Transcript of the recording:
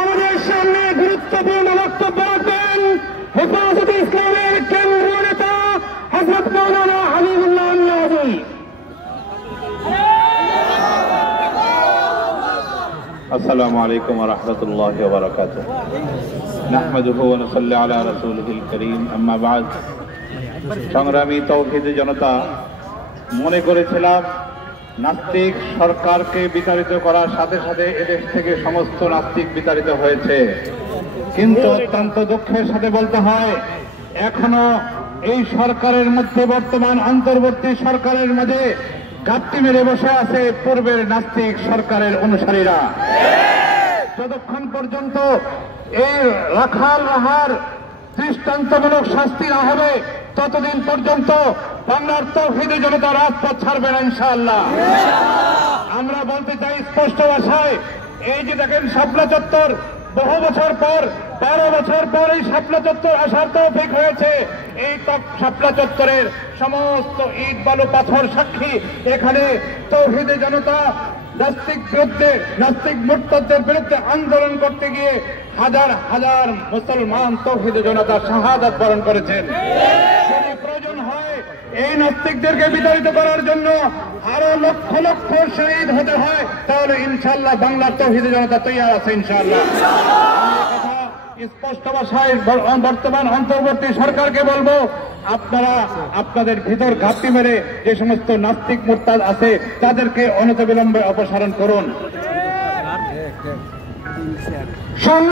আমাদের সামনে গুরুত্বপূর্ণ বক্তব্য রাখবেন হেফাজতে ইসলামের কেন্দ্রীয় নেতা হযরত মাওলানা হাবিবুল্লাহ নিয়াজী। আসসালামু আলাইকুম ওয়া রাহমাতুল্লাহি ওয়া বারাকাতুহু। নাহমাদুহু ওয়া নুসাল্লি আলা রাসূলিহিল কারীম, আম্মা বা'দ। সংগ্রামী তাওহীদি জনতা, মনে করেছিলাম নাস্তিক সরকারকে বিতাড়িত করার সাথে সাথে এদেশ থেকে সমস্ত নাস্তিক বিতাড়িত হয়েছে, কিন্তু অত্যন্ত দুঃখের সাথে বলতে হয় এখনো এই সরকারের মধ্যে, বর্তমান অন্তর্বর্তী সরকারের মাঝে ঘাপটি মেরে বসে আছে পূর্বের নাস্তিক সরকারের অনুসারীরা। যতক্ষণ পর্যন্ত এই রাখাল রাহার দৃষ্টান্তমূলক শাস্তি না হবে ততদিন পর্যন্ত বাংলার তাওহীদি জনতা রাজপথ ছাড়বে না ইনশাআল্লাহ। আমরা বলতে চাই স্পষ্ট ভাষায়, এই যে দেখেন শাপলা চত্বর, বহু বছর পর 12 বছর পর এই শাপলা চত্বর আসার তৌফিক হয়েছে। এই শাপলা চত্বরের সমস্ত ইট বালু পাথর সাক্ষী। এখানে তাওহীদি জনতা নাস্তিক বিরুদ্ধে, নাস্তিক মুরতাদদের বিরুদ্ধে আন্দোলন করতে গিয়ে হাজার হাজার মুসলমান তাওহীদি জনতা শাহাদাত বরণ করেছেন। যদি প্রয়োজন হয় এই নাস্তিকদেরকে বিতাড়িত করার জন্য আরো লক্ষ লক্ষ শহীদ হতে হয়, তাহলে ইনশাআল্লাহ বাংলার তাওহীদি জনতা তৈরি আছে ইনশাআল্লাহ। স্পষ্ট ভাষায় বর্তমান অন্তর্বর্তী সরকারকে বলবো, আপনারা আপনাদের ভিতর ঘাপটি মেরে যে সমস্ত নাস্তিক মুরতাদ আছে তাদেরকে অনতিবিলম্বে অপসারণ করুন।